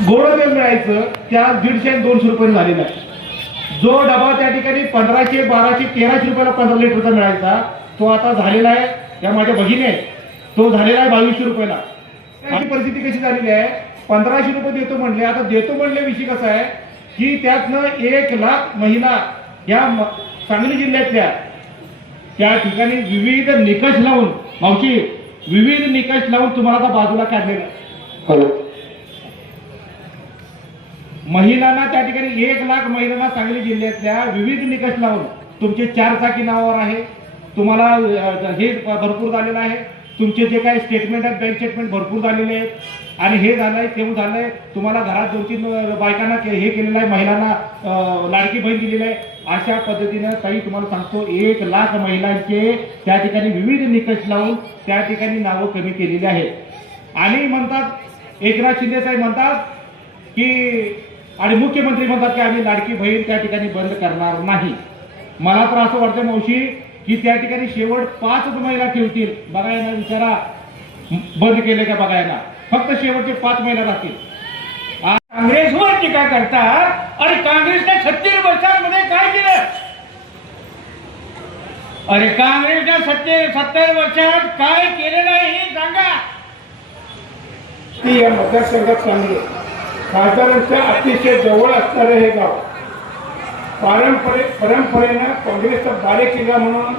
गोड तेल मिळायचं त्या 150 आणि 200 रुपये झालेला आहे. जो डबा त्या ठिकाणी 1500, 1200, 1300 रुपयाला 15 लिटरचा मिळायचा तो आता झालेला आहे, या माझ्या भगिनी आहे, तो झालेला आहे 2200 रुपयाला. आणि परिस्थिती कशी झालेली आहे, 1500 रुपये देतो म्हणले, आता देतो म्हणले विषय कसा आहे की त्यातनं 1 लाख महिला या सांगली जिल्ह्यातल्या त्या ठिकाणी विविध निकष लावून, मावशी विविध निकष लावून तुम्हाला आता बाजूला काढलेला. महिलांना त्या ठिकाणी 1 लाख महिलांना सांगली जिल्ह्यातल्या विविध निकष लावून तुमचे 4 चाकी नावावर आहे, तुम्हाला हे भरपूर झालेलं आहे, तुमचे जे काही स्टेटमेंट आहेत बँक स्टेटमेंट भरपूर झालेले आहेत, आणि हे झालंय तेवढं झालंय, तुम्हाला घरात 2-3 बायकांना हे केलेलं आहे, महिलांना लाडकी बहीण दिलेली आहे. अशा पद्धतीनं ताई तुम्हाला सांगतो 1 लाख महिलांचे त्या ठिकाणी विविध निकष लावून त्या ठिकाणी नावं कमी केलेली आहेत. आणि म्हणतात एकनाथ शिंदे साहेब म्हणतात की, आणि मुख्यमंत्री म्हणतात की आम्ही लाडकी बहीण त्या ठिकाणी बंद करणार नाही. मला तर असं वाटतं मावशी की त्या ठिकाणी शेवट 5 महिला ठेवतील. बघायला विचारा बंद केले का बघायला, फक्त शेवटचे 5 महिला राहतील. काँग्रेसवर टीका करतात आणि काँग्रेसने 36 वर्षांमध्ये काय केलं? अरे काँग्रेसने 70 वर्षात काय केलेलं आहे हे सांगा. या मतदारसंघात सांगली खासदारांच्या अतिशय जवळ असणारे हे गाव परंपरेनं काँग्रेसचा बालेकिल्ला म्हणून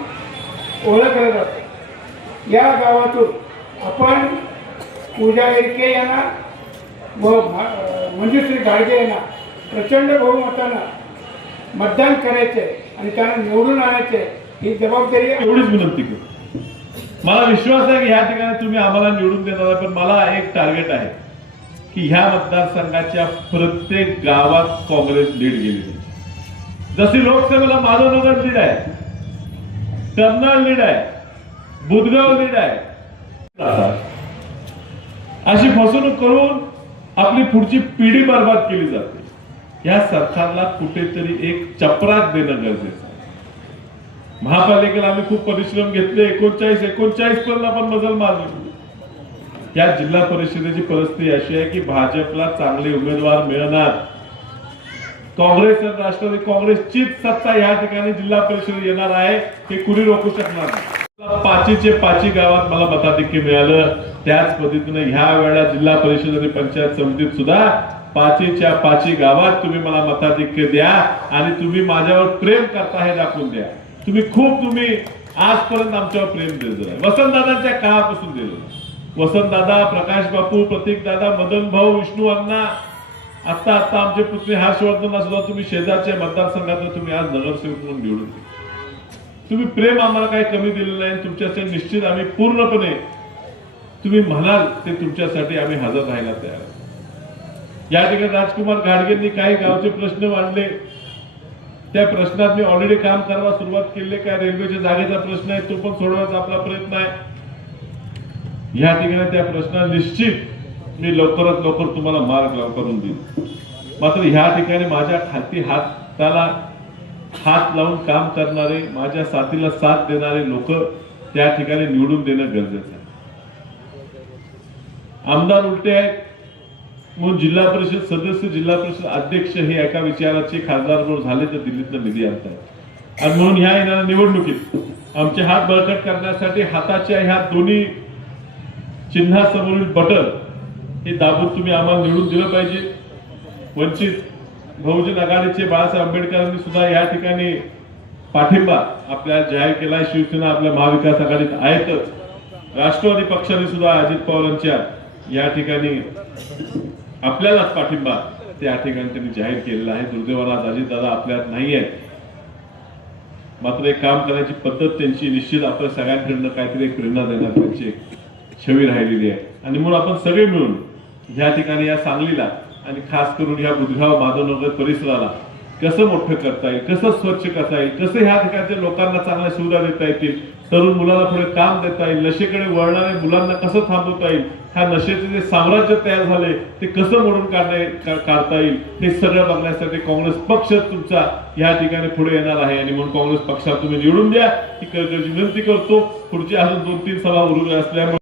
ओळखलं जातं. या गावातून आपण पूजा एरके यांना व मंजुश्री गाडगे यांना प्रचंड बहुमतानं मतदान करायचे आणि त्यांना निवडून आणायचे ही जबाबदारी एवढीच विनंती करू. मला विश्वास आहे की ह्या ठिकाणी तुम्ही आम्हाला निवडून देणार आहे, पण मला एक टार्गेट आहे की ह्या मतदारसंघाच्या प्रत्येक गावात काँग्रेस लीड गेली. जशी लोकसभेला माधवनगर लीड आहे, कर्नाळ लीड आहे, बुधगाव लीड आहे, अशी फसवणूक करून आपली पुढची पिढी बर्बाद केली जाते. या सरकारला कुठेतरी एक चपराक देणं गरजेचं आहे. महापालिकेला आम्ही खूप परिश्रम घेतले, 39 पर्यंत आपण मजल मारली. या जिल्हा परिषदेची परिस्थिती अशी आहे की भाजपला चांगले उमेदवार मिळणार, काँग्रेस आणि राष्ट्रवादी काँग्रेसचीच सत्ता या ठिकाणी जिल्हा परिषद येणार आहे, हे कुणी रोखू शकणार नाही. 5चे 5 गावात मला मताधिक्य मिळालं, त्याच पद्धतीने ह्या वेळेला जिल्हा परिषद आणि पंचायत समितीत सुद्धा 5च्या 5 गावात तुम्ही मला मताधिक्य द्या आणि तुम्ही माझ्यावर प्रेम करता हे दाखवून द्या. तुम्ही आजपर्यंत आमच्यावर प्रेम दिलं आहे, वसंतदादांच्या काळापासून दिलं. वसंतदादा, प्रकाश बापू, प्रतीक दादा, मदन भाऊ, विष्णू अण्णा, आता आमचे पुतणे हर्षवर्धनला सुद्धा तुम्ही शेजारच्या मतदारसंघात तुम्ही आज नगरसेवक म्हणून निवडून. तुम्ही प्रेम आम्हाला काही कमी दिलेलं नाही. तुमच्यासाठी निश्चित आम्ही पूर्णपणे तुम्ही म्हणाल ते तुमच्यासाठी आम्ही हजर राहायला तयार आहोत. या ठिकाणी राजकुमार घाडगेंनी काही गावचे प्रश्न मांडले, त्या प्रश्नात मी ऑलरेडी काम करायला सुरुवात केली. काय रेल्वेच्या जागेचा प्रश्न आहे तो पण सोडवायचा आपला प्रयत्न आहे. या ठिकाणी त्या प्रश्नाला निश्चित मी लवकरात लवकर तुम्हाला मार्ग करून देईन. मात्र ह्या ठिकाणी माझ्या खाती हाताला हात लावून काम करणारे, माझ्या साथीला साथ देणारे लोक त्या ठिकाणी निवडून देणं गरजेचं आहे. आमदार उलटे आहेत म्हणून जिल्हा परिषद सदस्य, जिल्हा परिषद अध्यक्ष हे एका विचाराचे खासदार म्हणून झाले तर दिल्लीतनं निधी आणतात. आणि म्हणून ह्या येणाऱ्या निवडणुकीत आमचे हात बळकट करण्यासाठी हाताच्या ह्या दोन्ही चिन्हासमोरील बटन हे दाबून तुम्ही आम्हाला निवडून दिलं पाहिजे. वंचित बहुजन आघाडीचे बाळासाहेब आंबेडकरांनी सुद्धा या ठिकाणी पाठिंबा आपल्याला जाहीर केला. शिवसेना आपल्या महाविकास आघाडीत आहेतच. राष्ट्रवादी पक्षाने सुद्धा अजित पवारांच्या या ठिकाणी आपल्यालाच पाठिंबा त्या ठिकाणी त्यांनी जाहीर केलेला आहे. दुर्दैवाने आज अजितदादा आपल्यात नाही आहेत, मात्र एक काम करण्याची पद्धत त्यांची निश्चित आपल्या सगळ्यांकडनं काहीतरी एक प्रेरणा देणार त्यांची छवी राहिलेली आहे. आणि म्हणून आपण सगळे मिळून ह्या ठिकाणी या सांगलीला आणि खास करून ह्या बुधगाव माधवनगर परिसराला कसं मोठं करता येईल, कसं स्वच्छ करता येईल, कसं ह्या ठिकाणच्या लोकांना चांगल्या सुविधा देता येतील, तरुण मुलांना पुढे काम देता येईल, नशेकडे वळणाऱ्या मुलांना कसं थांबवता येईल, ह्या नशेचे जे साम्राज्य तयार झाले ते कसं मोडून काढता येईल, हे सगळं बघण्यासाठी काँग्रेस पक्ष तुमचा या ठिकाणी पुढे येणार आहे. आणि म्हणून काँग्रेस पक्षात तुम्ही निवडून द्या ही विनंती करतो. पुढची अजून 2-3 सभा उरल्या असल्यामुळे